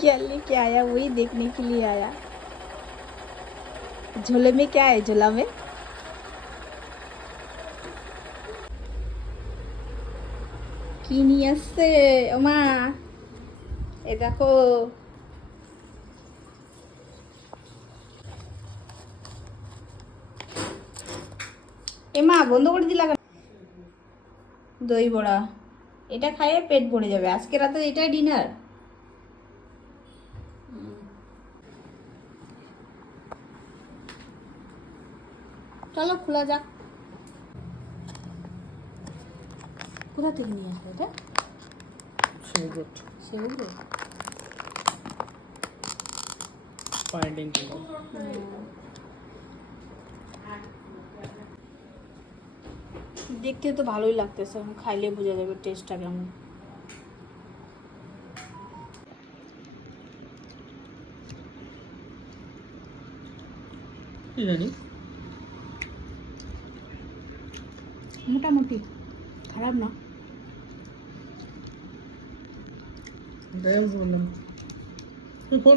क्या लेके आया वही देखने के लिए आया। झोले में क्या है, झोला में? কি নিয়ে আসছে ওমা? এ দেখো, এমা বন্ধ করে দিলা কেন? দই বড়া, এটা খাইয়ে পেট ভরে যাবে। আজকে রাতে এটাই ডিনার। চলো খোলা যাক। কোথা থেকে নিয়ে আসবে এটা? সেগুট সেগুলো ফাইন্ডিং দেখতে তো ভালোই লাগতেছে, এখন খাইলে বোঝা যাবে টেস্টটা কেমন। কি জানি, মোটামুটি খারাপ না। তাই আমি বললাম। তুই ফোন